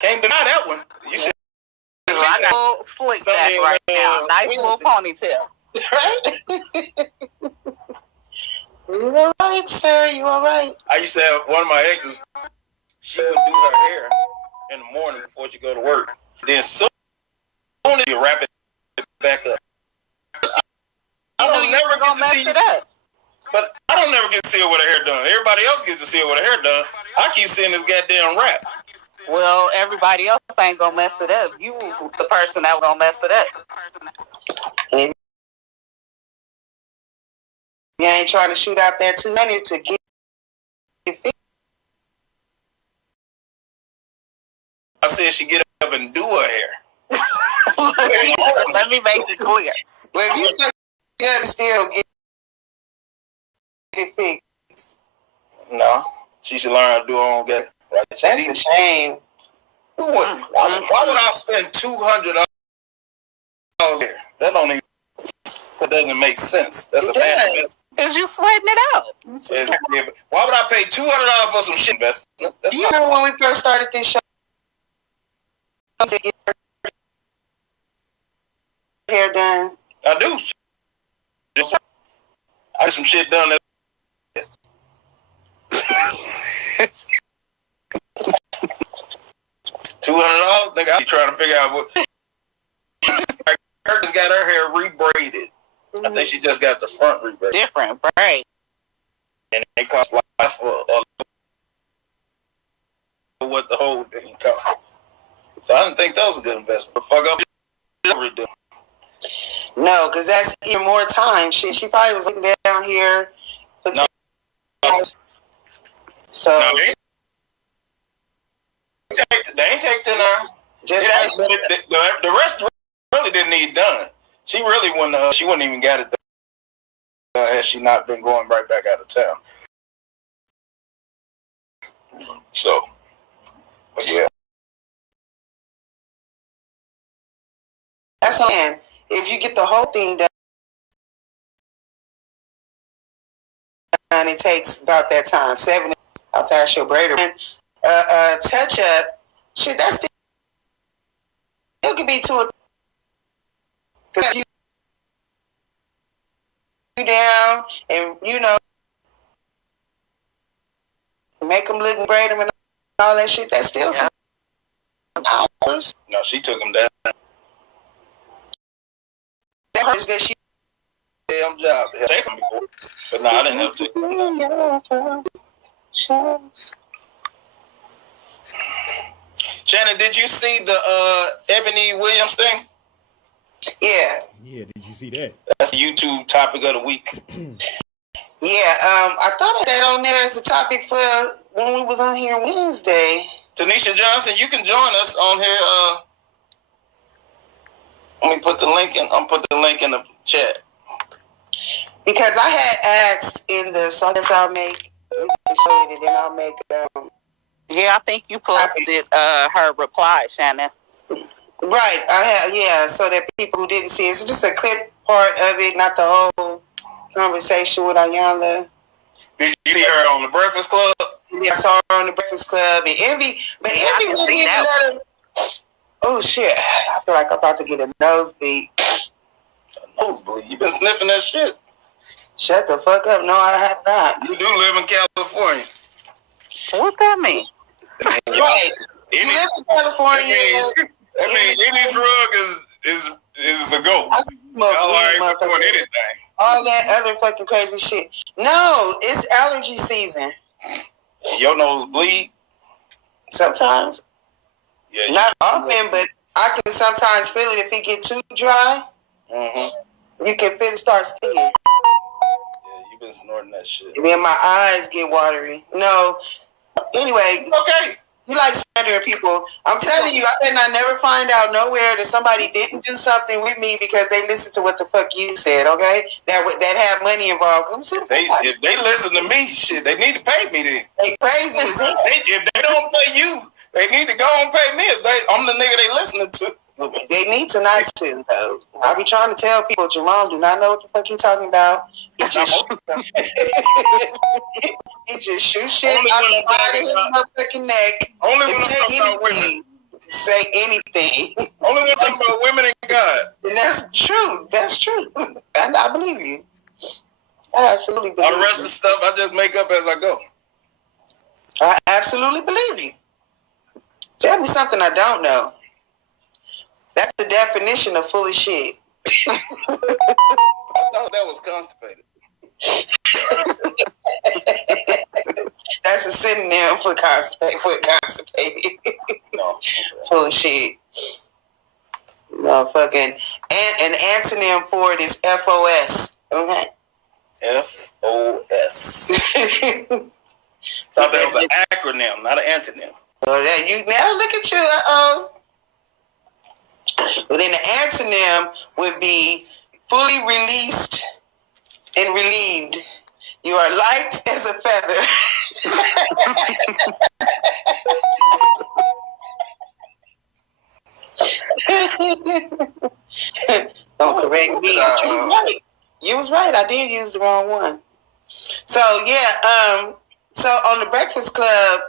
Can't deny that one. You should. I got a little slick back right now. Nice little ponytail. You all right, sir? You all right? I used to have one of my exes. She would do her hair in the morning before she go to work. Then soon as you wrap it back up. I don't never get to see it. But I don't never get to see her with her hair done. Everybody else gets to see her with her hair done. I keep seeing this goddamn wrap. Well, everybody else ain't gonna mess it up. You was the person that was gonna mess it up. You ain't trying to shoot out that 200 to get your feet. I said she get up and do her hair. Let me make it clear. Well, if you can still get it fixed. No, she should learn how to do her own get. That's a shame. Why would I spend $200 here? That don't even. That doesn't make sense. That's a bad investment. Because you sweating it out. Why would I pay $200 for some shit investment? You remember when we first started this show? Get hair done. I do. I get some shit done. $200? Nigga, I be trying to figure out what. Her just got her hair rebraided. I think she just got the front rebraided. Different braid. And it costs like for what the whole thing cost. So I didn't think that was a good investment. But fuck up. No, because that's even more time. She probably was looking down here. No. So no, they ain't take 10 hours. Just the rest really didn't need done. She really wouldn't. She wouldn't even got it done had she not been going right back out of town. So, but yeah. That's what I'm saying. If you get the whole thing done, it takes about that time. 7 I'll pass your braider. And touch up, shit, that's still could be to a because you down and make them look and braid them and all that shit. That's still some hours. No, she took them down. That hurts that she damn job. I had taken them before, but no, I didn't have to. Shannon, did you see the Ebony Williams thing? Yeah. Yeah, did you see that? That's the YouTube topic of the week. Yeah, I thought of that on there as a topic for when we was on here Wednesday. Tanisha Johnson, you can join us on here. Let me put the link in. I'm put the link in the chat. Because I had asked in the, so I guess I'll make and then I'll make. Yeah, I think you posted her reply, Shannon. Right, I had, yeah, so that people who didn't see it, it's just a clip part of it, not the whole conversation with Ayanla. Did you see her on the Breakfast Club? Yeah, I saw her on the Breakfast Club, and Envy, but Yeah, Envy wouldn't even let her. Oh shit! I feel like I'm about to get a nosebleed. A nosebleed? You been sniffing that shit? Shut the fuck up! No, I have not. You do live in California. What that mean? Right. You live in California. That means any drug is a go. I smoke weed, doing anything. All that other fucking crazy shit. No, it's allergy season. Your nose bleed? Sometimes. Yeah. Not often, but I can sometimes feel it if it get too dry. Mm-hmm. You can feel it start stinging. Yeah, you've been snorting that shit. And then my eyes get watery. No. Anyway. Okay. You like slandering people. I'm telling you, I cannot never find out nowhere that somebody didn't do something with me because they listened to what the fuck you said, okay? That have money involved. If they listen to me, shit, they need to pay me then. They crazy as hell. If they don't pay you, they need to go and pay me. I'm the nigga they listening to. They need to not to, though. I be trying to tell people, Jerome do not know what the fuck you talking about. He just shoot shit Only out when the I'm side of his talking motherfucking neck. Only when It I'm said talking about women. anything. say anything. Only one talking about women and God. And that's true. That's true. And I believe you. I absolutely believe you. All the rest of the stuff I just make up as I go. I absolutely believe you. Tell me something I don't know. That's the definition of full of shit. I thought that was constipated. That's a synonym for constipated. No. Full of shit. Motherfucking. And an antonym for it is FOS. Okay? FOS. Thought that was an acronym, not an antonym. Well, you now look at you. Well, then the antonym would be fully released and relieved. You are light as a feather. Don't correct me. You was right. I did use the wrong one. So yeah. So on the Breakfast Club,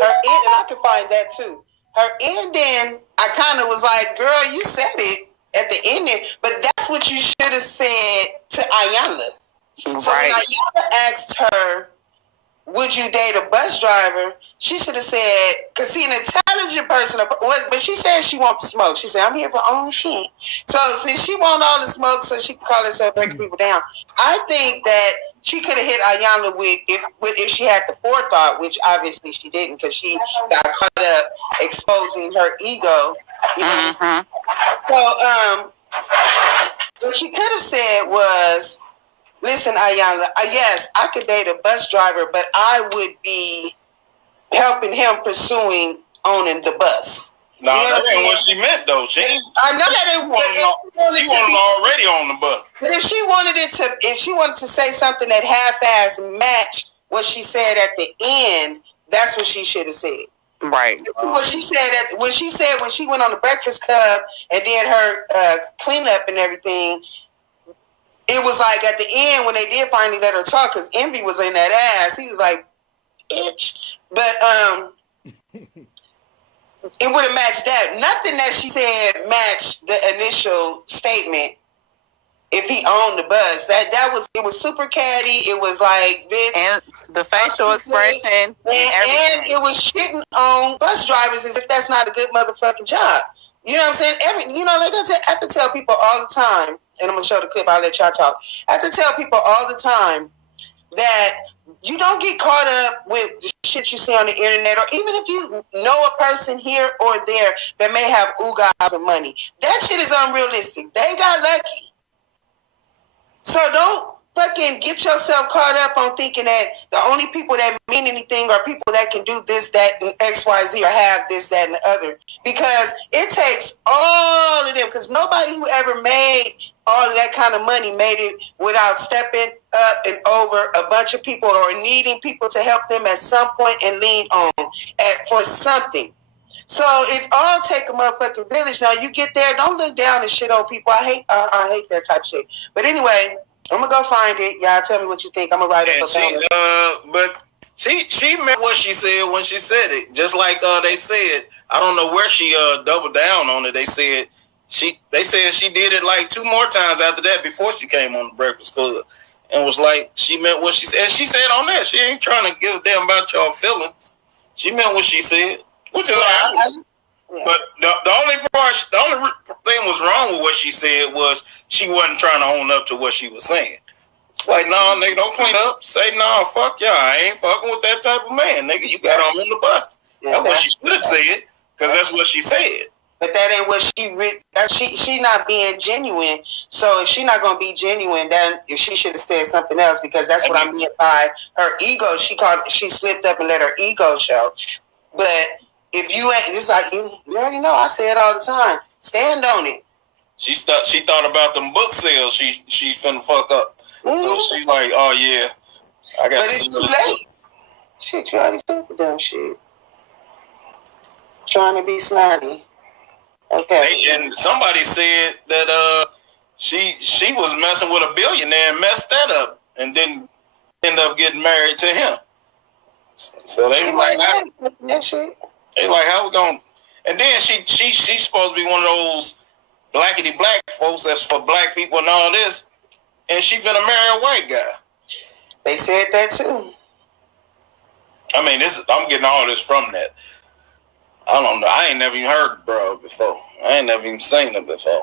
her end, and I can find that too. Her ending, I kind of was like, "Girl, you said it at the ending, but that's what you should have said to Ayanna." So when Ayanna asked her, "Would you date a bus driver?" she should have said, because see, an intelligent person, but she said she wants to smoke. She said, "I'm here for only shit." So since she want all the smoke so she can call herself breaking people down, I think that she could have hit Ayanna if she had the forethought, which obviously she didn't, because she got caught up exposing her ego. You know? So what she could have said was, "Listen, Ayanna, yes, I could date a bus driver, but I would be helping him pursuing owning the bus." No, that ain't what she meant, though. I know that she wanted already on the bus. But if she wanted to say something that half-ass matched what she said at the end, that's what she should have said. Right. What she said when she went on the Breakfast Club and did her cleanup and everything. It was like at the end when they did finally let her talk, because Envy was in that ass. He was like, "Bitch," but it would have matched that. Nothing that she said matched the initial statement. If he owned the bus, it was super catty. It was like, bitch, and the facial expression, and it was shitting on bus drivers as if that's not a good motherfucking job. You know what I'm saying? I have to tell people all the time, and I'm gonna show the clip. I'll let y'all talk. I have to tell people all the time that you don't get caught up with the shit you see on the internet, or even if you know a person here or there that may have oogahs of money. That shit is unrealistic. They got lucky. So don't fucking get yourself caught up on thinking that the only people that mean anything are people that can do this, that, and X, Y, Z, or have this, that, and the other. Because it takes all of them. Because nobody who ever made all of that kind of money made it without stepping up and over a bunch of people or needing people to help them at some point and lean on for something. So it all take a motherfucking village. Now you get there, don't look down and shit on people. I hate that type of shit. But anyway, I'm gonna go find it. Y'all tell me what you think. I'm gonna write it up. But she meant what she said when she said it. Just like they said, I don't know where she doubled down on it. They said she did it like 2 more times after that before she came on the Breakfast Club, and was like she meant what she said. And she said on that she ain't trying to give a damn about y'all feelings. She meant what she said. Which is all right. Yeah. But the only thing was wrong with what she said was she wasn't trying to own up to what she was saying. It's like, no, nigga, don't clean up. Say, no, fuck y'all. I ain't fucking with that type of man, nigga. You got on the bus. Yeah, that's what she should have said, because that's what she said. But that ain't what she not being genuine. So if she not gonna be genuine, then if she should have said something else, because that's what I mean by her ego. She slipped up and let her ego show. But if you ain't, it's like you already know. I say it all the time. Stand on it. She thought about them book sales. She's finna fuck up. Mm-hmm. So she's like, oh yeah, I got. But it's too late. Shit, you already said the dumb shit. Trying to be snotty. Okay. And somebody said that she was messing with a billionaire and messed that up, and didn't end up getting married to him. So they was like, how we gonna And then she's supposed to be one of those blackity black folks that's for black people and all this. And she finna marry a white guy. They said that too. I mean, I'm getting all this from that. I don't know. I ain't never even heard bro before. I ain't never even seen them before.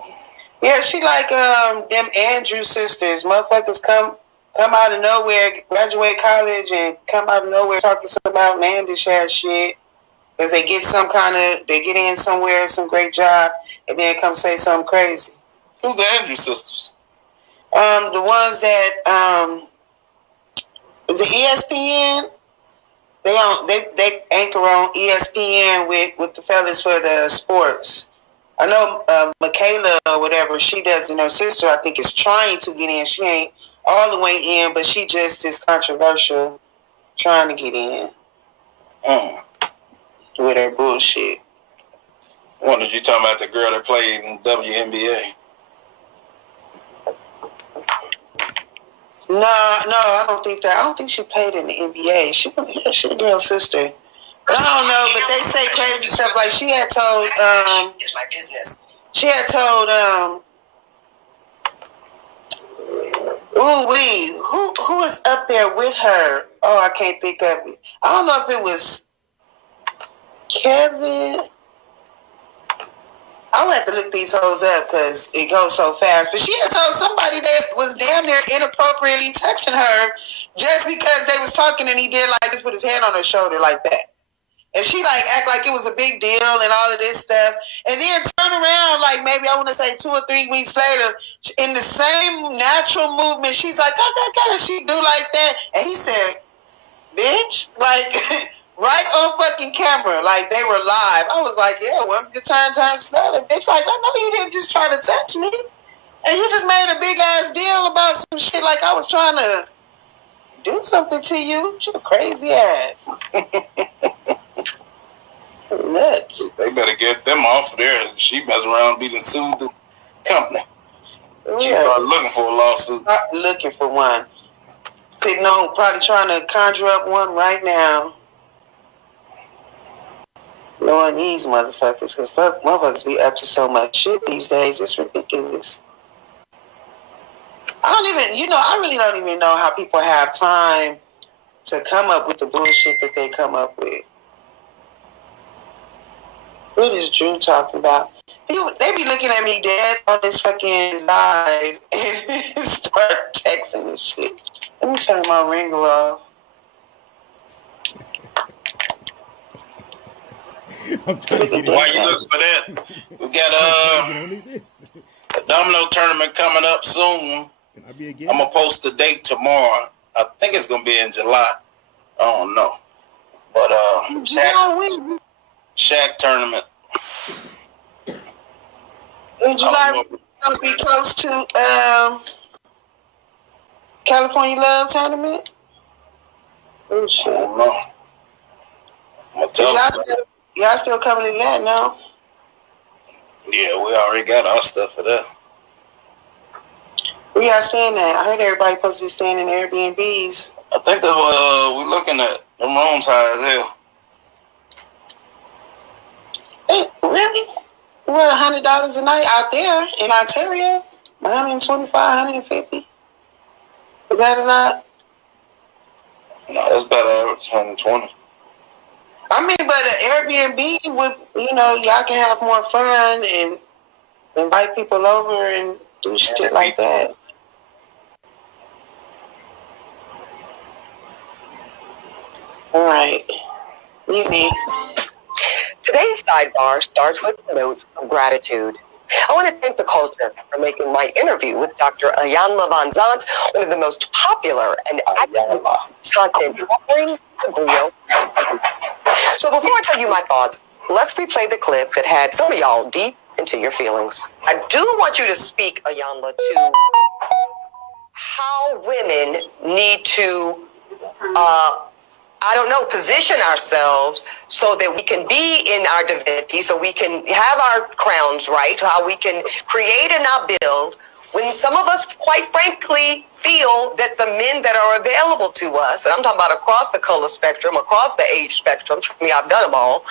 Yeah, she like them Andrew sisters. Motherfuckers come out of nowhere, graduate college, and come out of nowhere talking some outlandish ass shit. Because they get in somewhere, some great job, and then come say something crazy. Who's the Andrew sisters? The ones that is it ESPN? They anchor on ESPN with the fellas for the sports. I know Michaela or whatever she does, and her sister I think is trying to get in. She ain't all the way in, but she just is controversial trying to get in with her bullshit. What did you talking about? The girl that played in WNBA? No, I don't think that. I don't think she played in the NBA. She the girl's sister. But I don't know. But they say crazy stuff. Like she had told. It's my business. She had told. Who was up there with her? Oh, I can't think of it. I don't know if it was Kevin. I'll have to look these hoes up because it goes so fast. But she had told somebody that was damn near inappropriately touching her just because they was talking and he did like this, put his hand on her shoulder like that. And she like act like it was a big deal and all of this stuff. And then turn around like maybe I want to say 2 or 3 weeks later in the same natural movement. She's like, she do like that. And he said, bitch, like... right on fucking camera, like they were live. I was like, yeah, well, good time smelling, bitch. Like, I know you didn't just try to touch me. And you just made a big ass deal about some shit like I was trying to do something to you. Your crazy ass. Nuts. They better get them off there. She mess around being sued the company. She probably looking for a lawsuit. Looking for one. Sitting on, probably trying to conjure up one right now. Knowing these motherfuckers, because motherfuckers be up to so much shit these days. It's ridiculous. I really don't even know how people have time to come up with the bullshit that they come up with. What is Drew talking about? They be looking at me dead on this fucking live and start texting and shit. Let me turn my ringer off. Why you looking for that? We got a Domino tournament coming up soon. I'm gonna post the date tomorrow. I think it's gonna be in July. I don't know, but Shaq tournament. In July, gonna be close to California Love tournament. Oh shit! I don't know. I'm gonna tell you. Y'all still coming to that now? Yeah, we already got our stuff for that. Where y'all staying at? I heard everybody supposed to be staying in Airbnbs. I think that's what we're looking at. Them rooms high as hell. Hey, really? What, $100 a night out there in Ontario? $125, $150? Is that a lot? No, that's about average, 120. I mean, but an Airbnb would, y'all can have more fun and invite people over and do shit like that. All right. Today's sidebar starts with a note of gratitude. I want to thank the culture for making my interview with Dr. Ayanla Van Zant one of the most popular and active content covering the griot. So before I tell you my thoughts, let's replay the clip that had some of y'all deep into your feelings. I do want you to speak, Ayanla, to how women need to, position ourselves so that we can be in our divinity, so we can have our crowns right, how we can create and not build When some of us, quite frankly, feel that the men that are available to us, and I'm talking about across the color spectrum, across the age spectrum, trust me, I've done them all,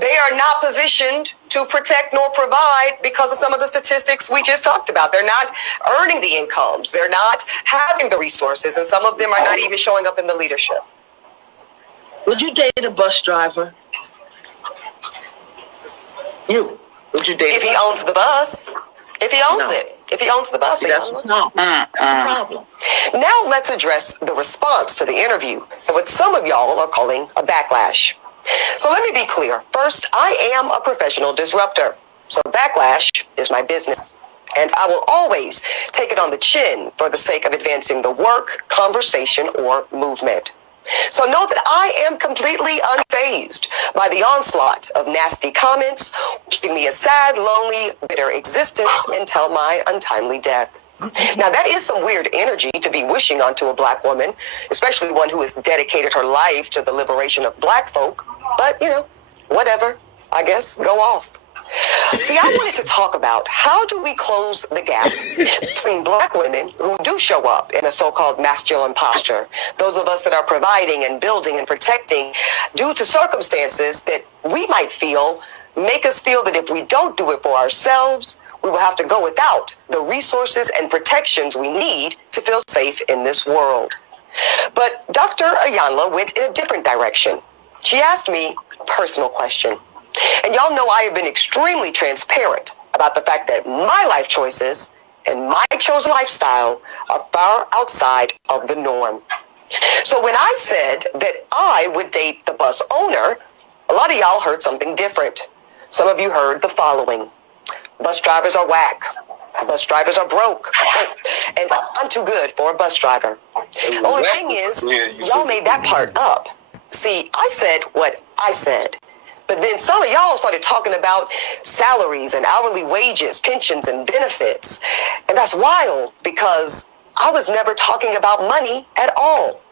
they are not positioned to protect nor provide because of some of the statistics we just talked about. They're not earning the incomes. They're not having the resources, and some of them are not even showing up in the leadership. Would you date a bus driver? Would you date if he owns the bus? If he owns it. If he owns the bus, that's a problem. That's a problem. Now let's address the response to the interview and what some of y'all are calling a backlash. So let me be clear. First, I am a professional disruptor. So backlash is my business. And I will always take it on the chin for the sake of advancing the work, conversation, or movement. So know that I am completely unfazed by the onslaught of nasty comments, wishing me a sad, lonely, bitter existence until my untimely death. Now, that is some weird energy to be wishing onto a black woman, especially one who has dedicated her life to the liberation of black folk. But, whatever. I guess, go off. See, I wanted to talk about how do we close the gap between black women who do show up in a so-called masculine posture, those of us that are providing and building and protecting due to circumstances that we might feel make us feel that if we don't do it for ourselves, we will have to go without the resources and protections we need to feel safe in this world. But Dr. Ayanla went in a different direction. She asked me a personal question. And y'all know I have been extremely transparent about the fact that my life choices and my chosen lifestyle are far outside of the norm. So when I said that I would date the bus owner, a lot of y'all heard something different. Some of you heard the following. Bus drivers are whack. Bus drivers are broke. And I'm too good for a bus driver. Only thing is, y'all made that part up. See, I said what I said. But then some of y'all started talking about salaries and hourly wages, pensions and benefits. And that's wild because I was never talking about money at all.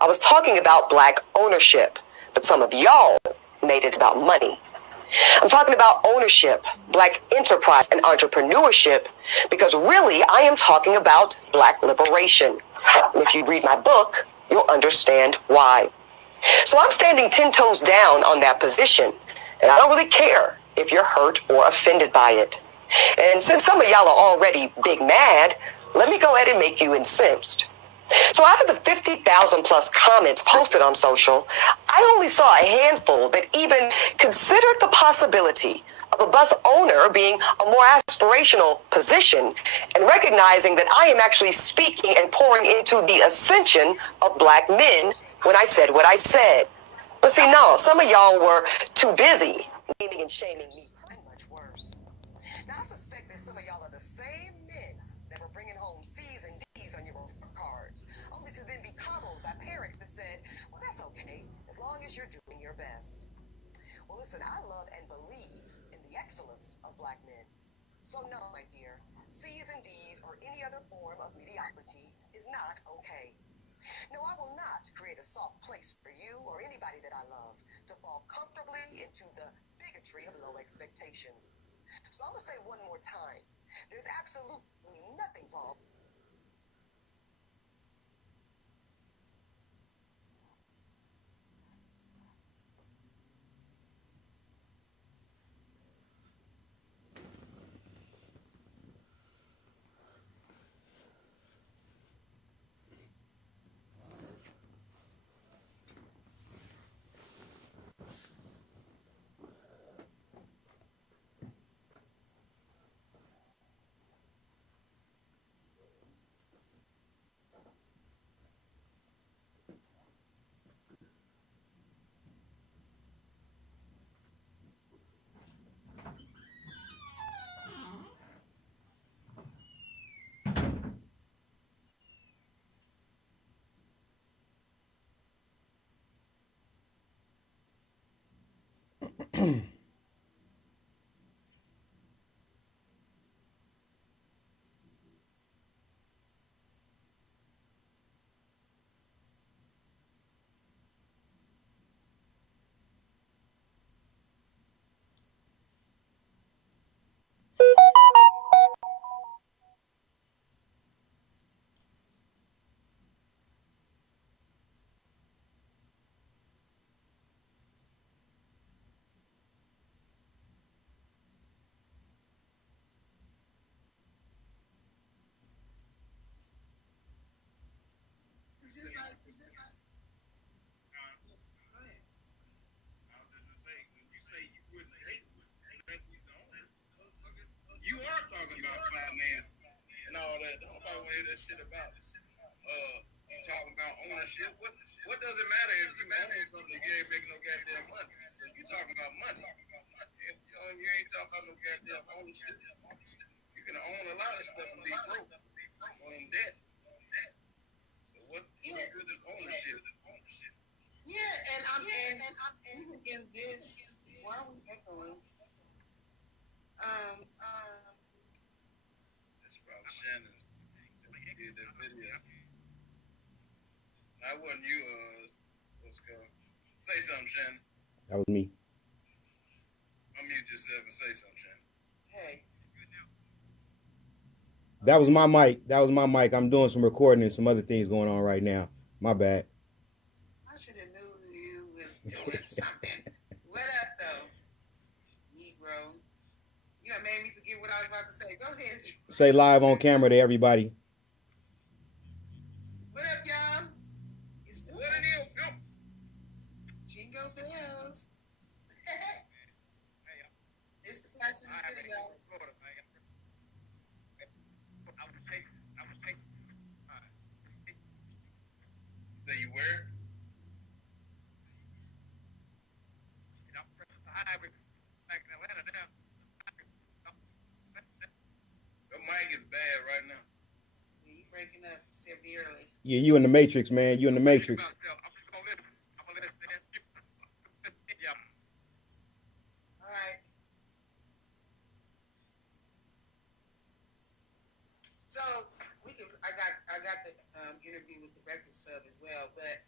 I was talking about black ownership. But some of y'all made it about money. I'm talking about ownership, black enterprise and entrepreneurship, because really I am talking about black liberation. And if you read my book, you'll understand why. So I'm standing 10 toes down on that position. And I don't really care if you're hurt or offended by it. And since some of y'all are already big mad, let me go ahead and make you incensed. So out of the 50,000 plus comments posted on social, I only saw a handful that even considered the possibility of a bus owner being a more aspirational position and recognizing that I am actually speaking and pouring into the ascension of black men when I said what I said. But see, no, some of y'all were too busy naming and shaming me. And much worse. Now, I suspect that some of y'all are the same men that were bringing home C's and D's on your cards, only to then be coddled by parents that said, well, that's okay, as long as you're doing your best. Well, listen, I love and believe in the excellence of black men. So no, my dear, C's and D's or any other form of mediocrity is not okay. No, I will not create a soft place for you or anybody that I love to fall comfortably into the bigotry of low expectations. So I'm going to say one more time, there's absolutely nothing wrong. nobody want to hear that shit about. You talking about ownership? What does it matter if you own something if you ain't making no goddamn money? So you talking about money? You ain't talking about no goddamn ownership. You can own a lot of stuff and be broke on debt. So what's good as ownership? Yeah, and I'm in this. Why are we echoing? That's probably Shannon did that video. That wasn't you, what's it called? Say something, Shannon. That was me. Unmute yourself and say something, Shannon. Hey. That was my mic. That was my mic. I'm doing some recording and some other things going on right now. My bad. I should have knew you was doing something. What up, though? Negro. You know, made me forget what I was about to say. Go ahead. Say live on camera to everybody. What up, y'all? It's the What it is, Bill? Jingle Bells. It's the Pass in the City, y'all. So you where? Your mic is bad right now. You breaking up severely. Yeah, you in the Matrix, man. You in the Matrix. All right. So I got the interview with the Breakfast Club as well, but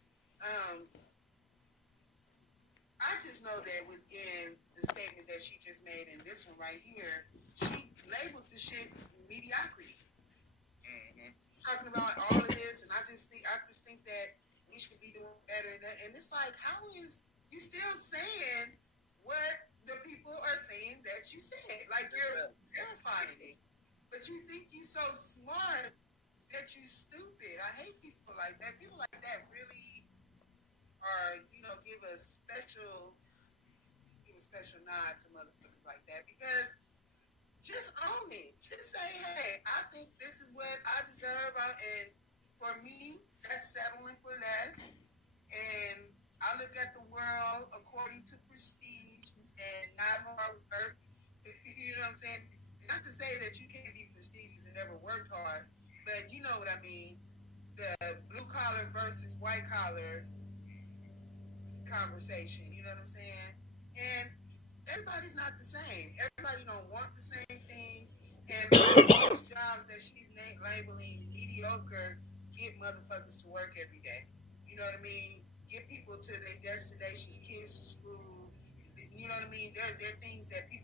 I just know that within the statement that she just made in this one right here, she labeled the shit mediocrity. Mm-hmm. She's talking about all of this, and I just think that we should be doing better. And it's like, how is you still saying what the people are saying that you said? Like, you're verifying it, but you think you're so smart that you stupid. I hate people like that. People like that really are, give a special nod to motherfuckers like that, because just own it. Just say, hey, I think this is what I deserve, and for me, that's settling for less. And I look at the world according to prestige and not hard work. You know what I'm saying? Not to say that you can't be prestigious and never worked hard, but you know what I mean. The blue collar versus white collar conversation. You know what I'm saying? And everybody's not the same. Everybody don't want the same things. And these jobs that she's labeling mediocre get motherfuckers to work every day. You know what I mean? Get people to their destinations, kids to school. You know what I mean? They're things that people